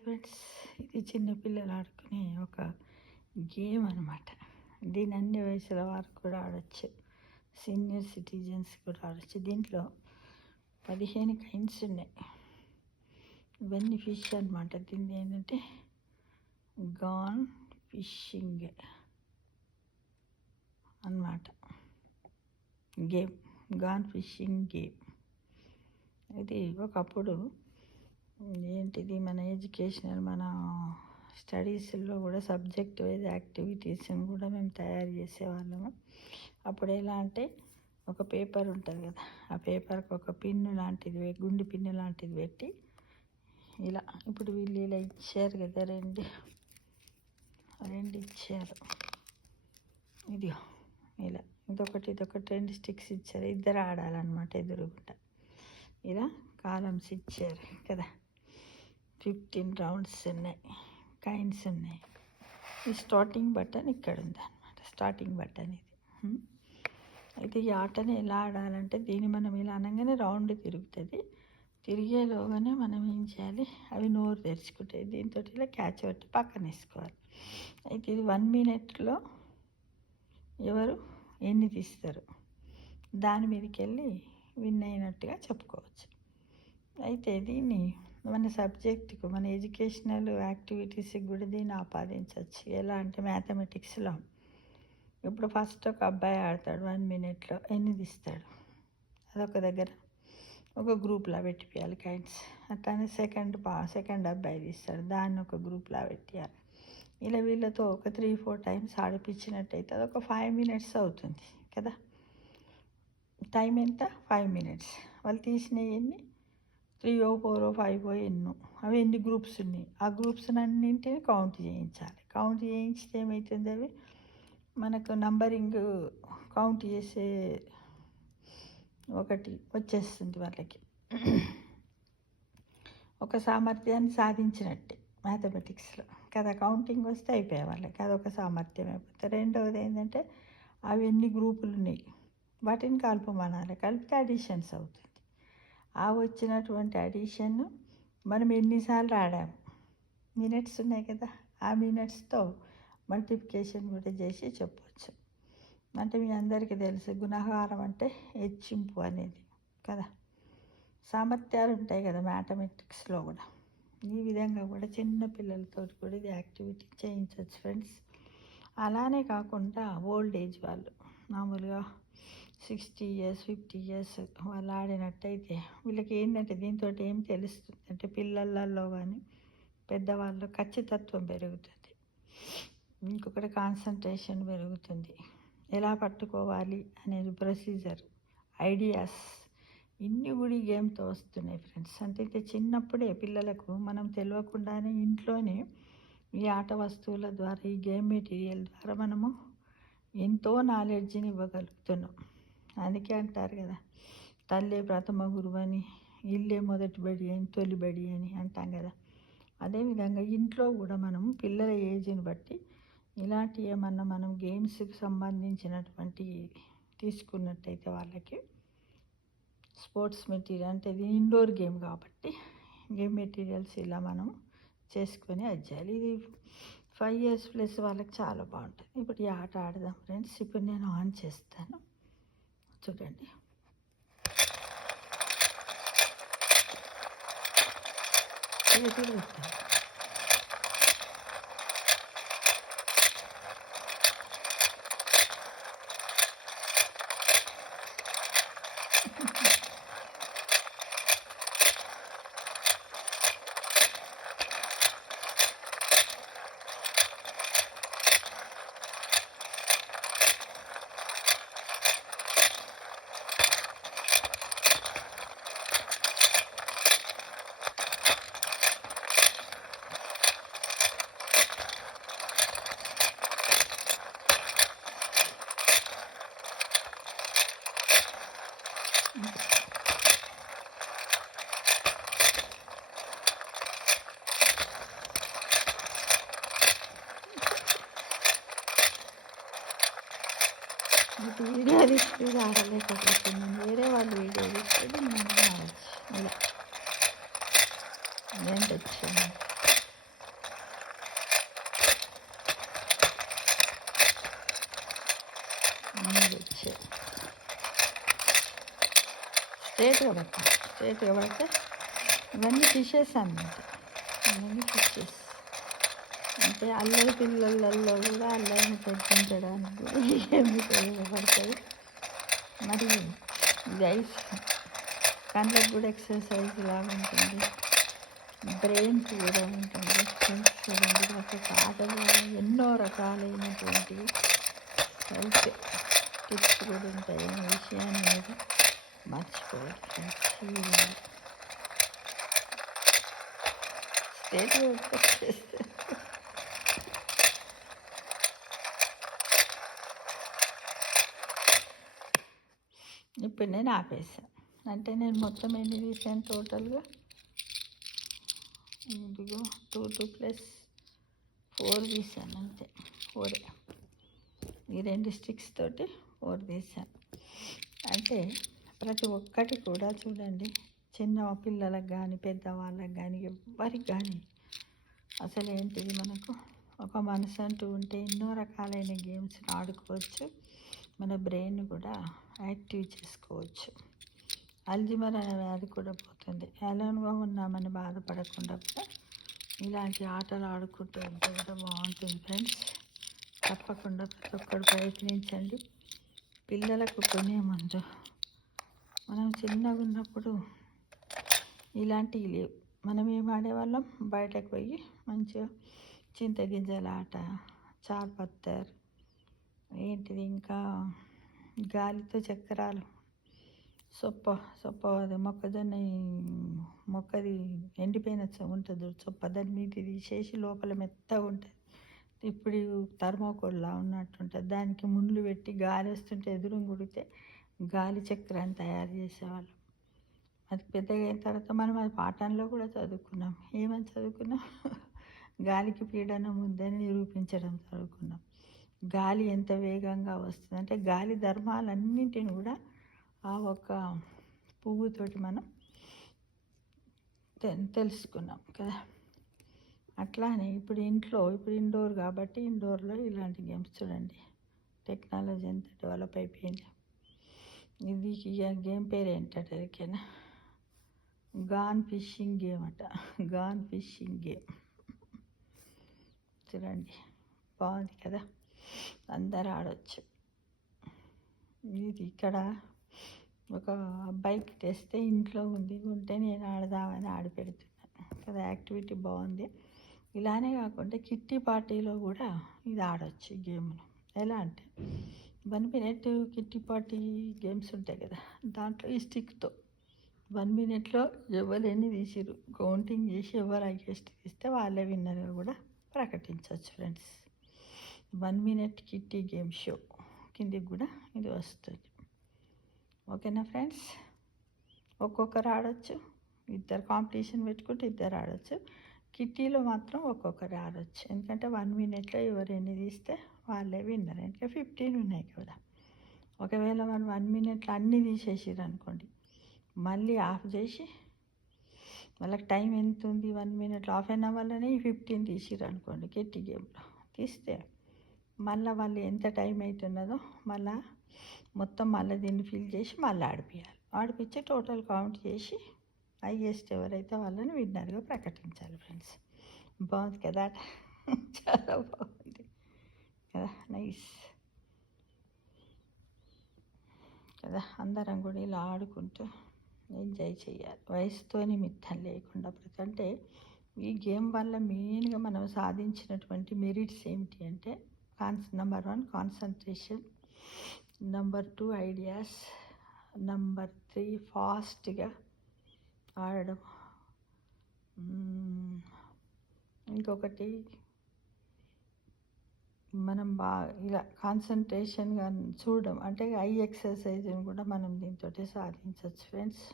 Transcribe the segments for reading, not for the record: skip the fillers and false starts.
Friends, ఇది చిన్నపిల్లలు ఆడుకునే ఒక గేమ్ అనమాట. దీని అన్ని వయసుల వారు కూడా ఆడచ్చు, సీనియర్ సిటిజన్స్ కూడా ఆడచ్చు. దీంట్లో 15 కైండ్స్ ఉన్నాయి. ఇవన్నీ ఫిష్ అనమాట. దీన్ని ఏంటంటే గాన్ ఫిషింగ్ అన్నమాట. Game gone fishing game. ఇది ఒకప్పుడు ఏంటిది మన ఎడ్యుకేషనల్ మన స్టడీస్లో కూడా సబ్జెక్ట్ వైజ్ యాక్టివిటీస్ని కూడా మేము తయారు చేసేవాళ్ళము. అప్పుడు ఎలా అంటే ఒక పేపర్ ఉంటుంది కదా, ఆ పేపర్కి ఒక పిన్ను లాంటిది గుండి పిన్ను లాంటిది పెట్టి ఇలా, ఇప్పుడు వీళ్ళు ఇలా ఇచ్చారు కదా, రెండు ఇచ్చారు. ఇదిగో ఇలా ఇదొకటి 2 స్టిక్స్ ఇచ్చారు. ఇద్దరు ఆడాలన్నమాట ఎదురుగుంట. ఇలా కాలమ్స్ ఇచ్చారు కదా, 15 రౌండ్స్ ఉన్నాయి, కైండ్స్ ఉన్నాయి. ఈ స్టార్టింగ్ బటన్ ఇక్కడ ఉందన్నమాట. స్టార్టింగ్ బటన్ ఇది. అయితే ఈ ఆటని ఎలా ఆడాలంటే, దీన్ని మనం ఇలా అనగానే రౌండ్ తిరుగుతుంది. తిరిగేలోగానే మనం ఏం చేయాలి, అవి నోరు తెరుచుకుంటాయి. దీంతో ఇలా క్యాచ్ పెట్టి పక్కన వేసుకోవాలి. అయితే ఇది 1 మినిట్లో ఎవరు ఎన్ని తీస్తారు దాని మీదకి వెళ్ళి విన్ అయినట్టుగా చెప్పుకోవచ్చు. అయితే దీన్ని మన సబ్జెక్టుకు, మన ఎడ్యుకేషనల్ యాక్టివిటీస్కి కూడా దీన్ని ఆపాదించవచ్చు. ఎలా అంటే మ్యాథమెటిక్స్లో ఇప్పుడు ఫస్ట్ ఒక అబ్బాయి ఆడతాడు, 1 మినిట్లో ఎన్ని తీస్తాడు అదొక దగ్గర ఒక గ్రూప్లా పెట్టిపోయాలి కైండ్స్. అట్లానే సెకండ్ అబ్బాయి తీస్తాడు, దాన్ని ఒక గ్రూప్లా పెట్టేయాలి. ఇలా వీళ్ళతో ఒక 3-4 టైమ్స్ ఆడిపించినట్టయితే అదొక 5 మినిట్స్ అవుతుంది కదా. టైం ఎంత? 5 మినిట్స్. వాళ్ళు తీసినవి ఎన్ని? 3, 4, 5 ఎన్నో, అవి ఎన్ని గ్రూప్స్ ఉన్నాయి, ఆ గ్రూప్స్ అన్నింటినీ కౌంట్ చేయించాలి. కౌంట్ చేయించితే ఏమవుతుంది, అవి మనకు నంబరింగ్ కౌంట్ చేసే ఒకటి వచ్చేస్తుంది వాళ్ళకి. ఒక సామర్థ్యాన్ని సాధించినట్టే మ్యాథమెటిక్స్లో కదా. కౌంటింగ్ వస్తే అయిపోయాయి వాళ్ళకి, అదొక సామర్థ్యం అయిపోతుంది. రెండవది ఏంటంటే అవి ఎన్ని గ్రూపులు ఉన్నాయి వాటిని కలపమనాలి. కలిపితే అడిషన్స్ అవుతుంది. ఆ వచ్చినటువంటి అడిషన్ మనం ఎన్నిసార్లు ఆడాము, మినిట్స్ ఉన్నాయి కదా, ఆ మినిట్స్తో మల్టిప్లికేషన్ కూడా చేసి చెప్పవచ్చు. అంటే మీ అందరికీ తెలుసు, గుణకారం అంటే హెచ్చింపు అనేది కదా. సామర్థ్యాలు ఉంటాయి కదా మ్యాథమెటిక్స్లో కూడా. ఈ విధంగా కూడా చిన్న పిల్లలతో కూడా ఇది యాక్టివిటీ చేయించవచ్చు ఫ్రెండ్స్. అలానే కాకుండా ఓల్డ్ ఏజ్ వాళ్ళు, మామూలుగా 60 years 50 years వాళ్ళు ఆడినట్టయితే వీళ్ళకి ఏంటంటే దీంతో ఏం తెలుస్తుంది అంటే, పిల్లలలో కానీ పెద్దవాళ్ళు ఖచ్చితత్వం పెరుగుతుంది. ఇంకొకటి కాన్సన్ట్రేషన్ పెరుగుతుంది. ఎలా పట్టుకోవాలి అనేది ప్రొసీజర్, ఐడియాస్ ఇన్ని కూడా ఈ గేమ్తో వస్తున్నాయి ఫ్రెండ్స్. అంటే చిన్నప్పుడే పిల్లలకు మనం తెలియకుండానే ఇంట్లోనే ఈ ఆట వస్తువుల ద్వారా, ఈ గేమ్ మెటీరియల్ ద్వారా మనము ఎంతో నాలెడ్జ్ని ఇవ్వగలుగుతున్నాం. అందుకే అంటారు కదా, తల్లే ప్రథమ గురువు అని, ఇల్లే మొదటి బడి అని, తొలి బడి అని అంటాం కదా. అదేవిధంగా ఇంట్లో కూడా మనం పిల్లల ఏజ్ని బట్టి ఇలాంటి ఏమన్నా మనం గేమ్స్కి సంబంధించినటువంటి తీసుకున్నట్టయితే వాళ్ళకి స్పోర్ట్స్ మెటీరియల్, అంటే ఇది ఇండోర్ గేమ్ కాబట్టి గేమ్ మెటీరియల్స్ ఇలా మనం చేసుకొని అది చేయాలి. ఇది 5 years ప్లస్ వాళ్ళకి చాలా బాగుంటుంది. ఇప్పుడు ఈ ఆట ఆడదాం ఫ్రెండ్స్. ఇప్పుడు నేను ఆన్ చేస్తాను, చూడండి. ఇది వీడియో తీసుకుని ఆడలేకపోతున్నాను, వేరే వాళ్ళు వీడియో తీసుకుని నేను ఆడచ్చు. ఇలా నేను తెచ్చాను. స్ట్రేట్గా పట్టాలి. స్ట్రేట్గా పడితే ఇవన్నీ ఫిషెస్ అన్నమాట. ఇవన్నీ ఫిషెస్ అంటే అల్లరి పిల్లలలో కూడా అల్లరిని తగ్గించడానికి ఏమి ఉపయోగపడతాయి. మరి ఇది ఐస్ కళ్ళకు కూడా ఎక్సర్సైజ్ లాగా ఉంటుంది, బ్రెయిన్కి కూడా ఉంటుంది. ఫ్రెండ్స్ చూడండి, ఒక ఆటలు ఎన్నో రకాలైనటువంటి హెల్త్ టిప్స్ కూడా ఉంటాయి అనే విషయాన్ని మీరు మర్చిపోవద్దు ఫ్రెండ్స్. స్టేట్ చేస్తే ఇప్పుడు నేను ఆపేసాను. అంటే నేను మొత్తం ఎన్ని తీసాను టోటల్గా? ఇదిగో 2 + 4 తీసాను అంతే. 4 ఈ 2 స్టిక్స్ తోటి 4 తీసాను. అంటే ప్రతి ఒక్కటి కూడా చూడండి, చిన్న పిల్లలకు కానీ పెద్దవాళ్ళకి కానీ ఎవ్వరికి కానీ అసలు ఏంటిది, మనకు ఒక మనసు అంటూ ఉంటే ఎన్నో రకాలైన గేమ్స్ ఆడుకోవచ్చు, మన బ్రెయిన్ కూడా యాక్టివ్ చేసుకోవచ్చు. అల్జిమర్ అనే వ్యాధి కూడా పోతుంది. ఎలానోగా ఉన్నామని బాధపడకుండా కూడా ఇలాంటి ఆటలు ఆడుకుంటూ ఉంటే కూడా బాగుంటుంది ఫ్రెండ్స్. తప్పకుండా ప్రతి ఒక్కరు ప్రయత్నించండి. పిల్లలకు కొనే ముందు మనం చిన్నగా ఉన్నప్పుడు ఇలాంటివి లేవు. మనం ఏం ఆడేవాళ్ళం, బయటకు పోయి మంచిగా చింతగింజల ఆట, చార్పత్తర్, ఏంటిది ఇంకా గాలితో చక్రాలు, సొప్ప అది మొక్కది ఎండిపోయిన ఉంటుంది సొప్ప, దాని మీద తీసేసి లోపల మెత్తగా ఉంటుంది. ఇప్పుడు థర్మోకోల్లా ఉన్నట్టుంటుంది. దానికి ముళ్ళు పెట్టి గాలి వస్తుంటే ఎదురుగా కుడితే గాలి చక్రాన్ని తయారు చేసేవాళ్ళు. అది పెద్దగా అయిన తర్వాత మనం అది పాఠంలో కూడా చదువుకున్నాం. ఏమని చదువుకున్నాం? గాలికి పీడనం ఉందని నిరూపించడం చదువుకున్నాం. గాలి ఎంత వేగంగా వస్తుంది అంటే గాలి ధర్మాలన్నింటిని కూడా ఆ ఒక పువ్వుతోటి మనం తెలుసుకున్నాం కదా. అట్లానే ఇప్పుడు ఇండోర్ కాబట్టి ఇండోర్లో ఇలాంటి గేమ్స్ చూడండి, టెక్నాలజీ ఎంత డెవలప్ అయిపోయింది. ఇది గేమ్ పేరు ఏంటంటే ఓకేనా, గాన్ ఫిషింగ్ గేమ్ అట. గాన్ ఫిషింగ్ గేమ్ చూడండి, బాగుంది కదా, అందరు ఆడవచ్చు. ఇది ఇక్కడ ఒక అబ్బాయికి తెస్తే ఇంట్లో ఉంటే నేను ఆడదామని ఆడిపెడుతున్నాను కదా. యాక్టివిటీ బాగుంది. ఇలానే కాకుండా కిట్టి పార్టీలో కూడా ఇది ఆడవచ్చు గేమ్ను. ఎలా అంటే 1 మినిట్ కిట్టి పార్టీ గేమ్స్ ఉంటాయి కదా, దాంట్లో ఈ స్టిక్తో 1 మినిట్లో ఎవరు ఎన్ని తీసిరు కౌంటింగ్ చేసి ఎవరు హైయెస్ట్ తీస్తే వాళ్ళే విన్నర్గా కూడా ప్రకటించవచ్చు friends. 1 minute kitty game show కిందికి కూడా ఇది వస్తుంది. ఓకేనా ఫ్రెండ్స్, ఒక్కొక్కరు ఆడవచ్చు. ఇద్దరు కాంపిటీషన్ పెట్టుకుంటే ఇద్దరు ఆడవచ్చు. కిట్టీలో మాత్రం ఒక్కొక్కరు ఆడవచ్చు. ఎందుకంటే 1 మినిట్లో ఎవరు ఎన్ని తీస్తే వాళ్ళే విన్నర్. అంటే 15 ఉన్నాయి కదా. ఒకవేళ మనం 1 మినిట్లో అన్నీ తీసేసారు అనుకోండి, మళ్ళీ ఆఫ్ చేసి వాళ్ళకి టైం ఎంత ఉంది 1 మినిట్లో, హాఫ్ అన్ అవర్లోనే 15 తీసిరు అనుకోండి కిట్టి గేమ్లో తీస్తే, మళ్ళీ వాళ్ళు ఎంత టైం అవుతున్నదో మొత్తం దీన్ని ఫిల్ చేసి మళ్ళీ ఆడిపించి టోటల్ కౌంట్ చేసి హైయెస్ట్ ఎవరైతే వాళ్ళని విన్నర్గా ప్రకటించాలి ఫ్రెండ్స్. బాగుంది కదా, చాలా బాగుంది కదా, నైస్ కదా. అందరం కూడా ఇలా ఆడుకుంటూ ఎంజాయ్ చేయాలి, వయసుతో నిమిత్తం లేకుండా. అంటే ఈ గేమ్ వల్ల మెయిన్గా మనం సాధించినటువంటి మెరిట్స్ ఏమిటి అంటే, number 1 concentration, number 2 ideas, number 3 ఫాస్ట్గా ఆడడం, ఇంకొకటి మనం ఇలా కాన్సన్ట్రేషన్గా చూడడం, అంటే ఐ ఎక్సర్సైజ్ని కూడా మనం దీంతో సాధించవచ్చు ఫ్రెండ్స్.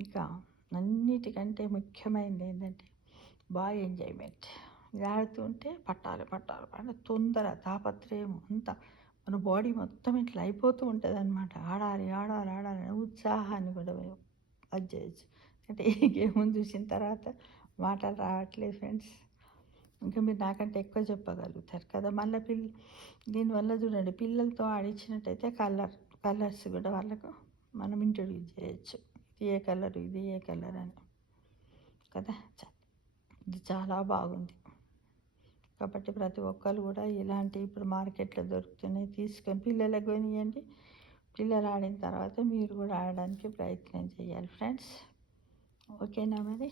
ఇంకా అన్నిటికంటే ముఖ్యమైనది ఏంటంటే బాగా ఎంజాయ్మెంట్. ఇది ఆడుతుంటే పట్టాలి అంటే తొందర తాపత్రయం అంతా మన బాడీ మొత్తం ఇట్లా అయిపోతూ ఉంటుంది అనమాట. ఆడాలి ఉత్సాహాన్ని కూడా అది చేయొచ్చు. అంటే ఈ గేమ్ చూసిన తర్వాత మాటలు రావట్లేదు ఫ్రెండ్స్. ఇంకా మీరు నాకంటే ఎక్కువ చెప్పగలుగుతారు కదా. మళ్ళీ దీనివల్ల చూడండి, పిల్లలతో ఆడించినట్టయితే కలర్స్ కూడా వాళ్ళకు మనం ఇంట్రడ్యూస్ చేయొచ్చు. ఇది ఏ కలర్, ఇది ఏ కలర్ అని కదా. ఇది చాలా బాగుంది. కాబట్టి ప్రతి ఒక్కరు కూడా ఇలాంటి ఇప్పుడు మార్కెట్లో దొరుకుతున్నాయి, తీసుకొని పిల్లలకు కొనియండి. పిల్లలు ఆడిన తర్వాత మీరు కూడా ఆడడానికి ప్రయత్నం చేయాలి ఫ్రెండ్స్. ఓకేనా మరి.